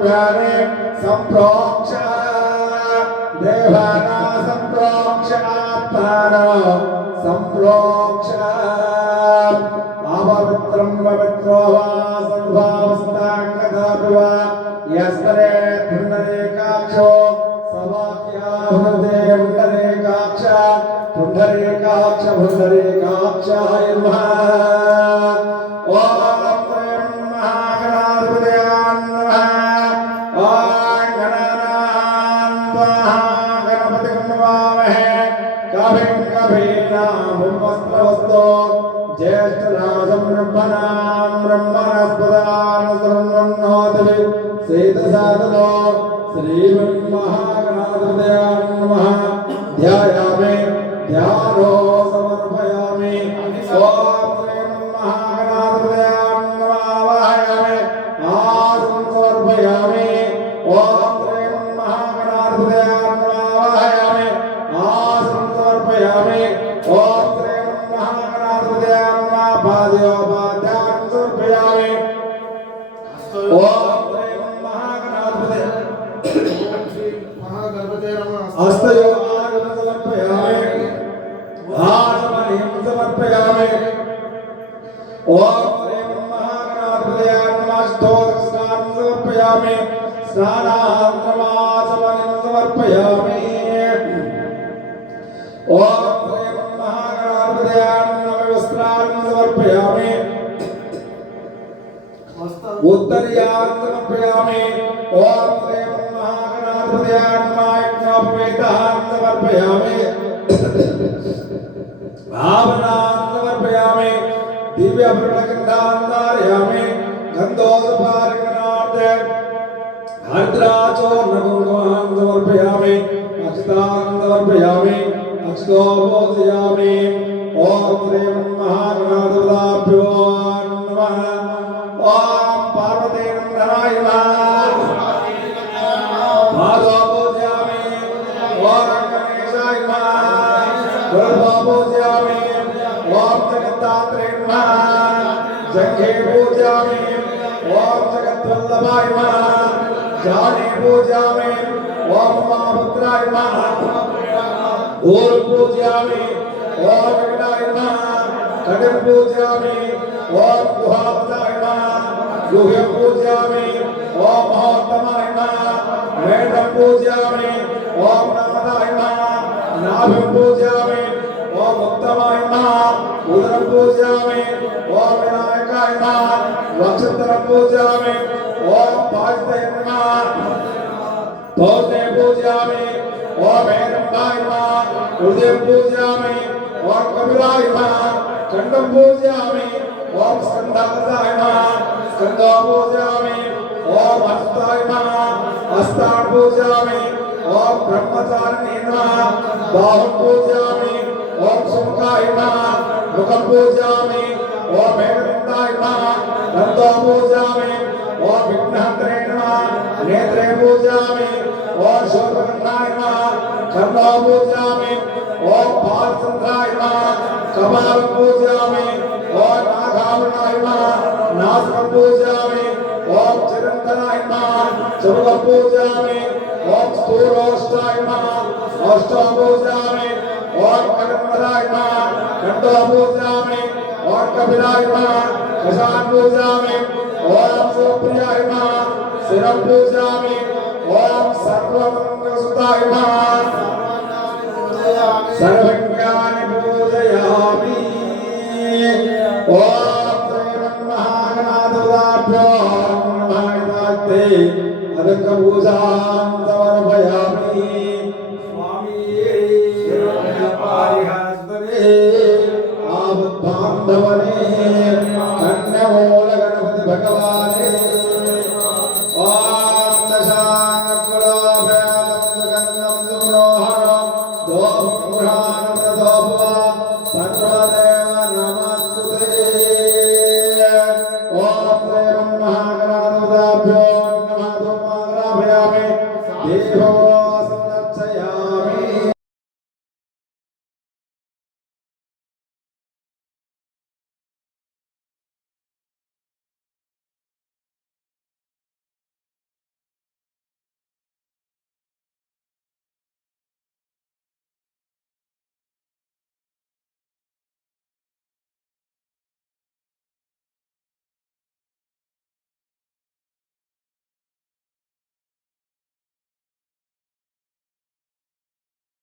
द्रव्याणि संप्रोक्ष देवाना संप्रोक्ष आत्मानो संप्रोक्ष अपवित्रं पवित्रो वा सर्वावस्थाङ्गतो वा यस्मरे पुण्डरीकाक्षो सवाक्या पुण्डरीकाक्ष पुण्डरीकाक्ष पुण्डरीकाक्षाय नमः। ज्येष्ठराजं ब्रह्मणां ब्रह्मणस्पदानसर्वन्नोति सेतसादनो श्रीमन्महागणाधिपतये नमः। ध्यायामि ध्यानो समर्पयामि ॐ श्रीमन्महागणाधिपतये नमः वाहयामि आसनं समर्पयामि ॐ श्रीमन्महागणाधिपतये नमः वाहयामि आसनं समर्पयामि ॐ पादयोपाध्यानं समर्पयामि ॐ हस्तयोगानं समर्पयामि आत्मनिं समर्पयामि ॐ श्रीमन्महागणाधिपतये नमः। स्तोत्रस्नानं समर्पयामि स्नानान्तमाचमनं समर्पयामि ॐ श्रीमन्महागणाधिपतये समर्पयामि उत्तरीयान् समर्पयामि ॐ श्रीमन्महागणाधिपतये नमः। यज्ञोपवीतान् समर्पयामि भावनान् समर्पयामि दिव्यपूर्णगन्धान् धारयामि गन्धोदपारिगणार्थे हरिद्राचूर्णकुङ्कुमान् समर्पयामि अक्षतान् समर्पयामि अक्षतो पूजयामि ॐ श्रीमन्महागणाधिपताभ्यो नमः। ॐ पार्वतीनन्दनाय नमः। माधव पूजयामि ॐ गणेशाय नमः। गुरुदेव पूजयामि ॐ जगद्धात्रे नमः। जङ्घे पूजयामि ॐ जगद्वल्लभाय नमः। जाने पूजयामि ॐ महापुत्राय नमः। ऊर् पूजयामि ॐ विघ्नाय नमः। कटिं पूजयामि ॐ गुहापदाय नमः। गुह्यं पूजयामि ॐ महोत्तमाय नमः। मेढं पूजयामि ॐ नादाय नमः। नाभिं पूजयामि ॐ उत्तमाय नमः। उदरं पूजयामि ॐ विनायकाय नमः। वक्षस्थलं पूजयामि ॐ पाजिताय नमः। पौर्णे पूजयामि ॐ हेरम्बाय नमः। हृदयं पूजयामि ॐ कपिलाय नमः। खण्डं पूजयामि ॐ स्कन्धाय नमः। स्कन्धं पूजयामि ॐ हस्ताय नमः। हस्तान् पूजयामि ॐ ब्रह्मचारिणे नमः। बाहुं पूजयामि ॐ सुमुखाय नमः। मुखं पूजयामि ॐ मेघदन्ताय नमः। दन्तं पूजयामि ॐ विघ्नहन्त्रे नमः। नेत्रे पूजयामि ॐ शूर्पकर्णाय नमः। कर्णं पूजयामि ॐ पालचन्द्राय नमः। कपालं पूजयामि ॐ नागाभरणाय नमः। नासिकं पूजयामि ॐ चिरन्तनाय नमः। चरुकं पूजयामि ॐ स्थूलोष्टाय नमः। अष्टं पूजयामि ॐ कदम्बराय नमः। खण्डं पूजयामि ॐ कपिलाय नमः। कषां पूजयामि ॐ शिवप्रियाय नमः। शिरं पूजयामि ॐ सर्वमङ्गलसुताय नमः। सर्वज्ञानि पूजयामि ॐ श्रीमन्महागणाधिपताभ्यो नमः। अदङ्गपूजां समर्पयामि स्वामी पारिहास्पदे आपद्बान्धवने कन्यमूलगणपति भगवाने देवो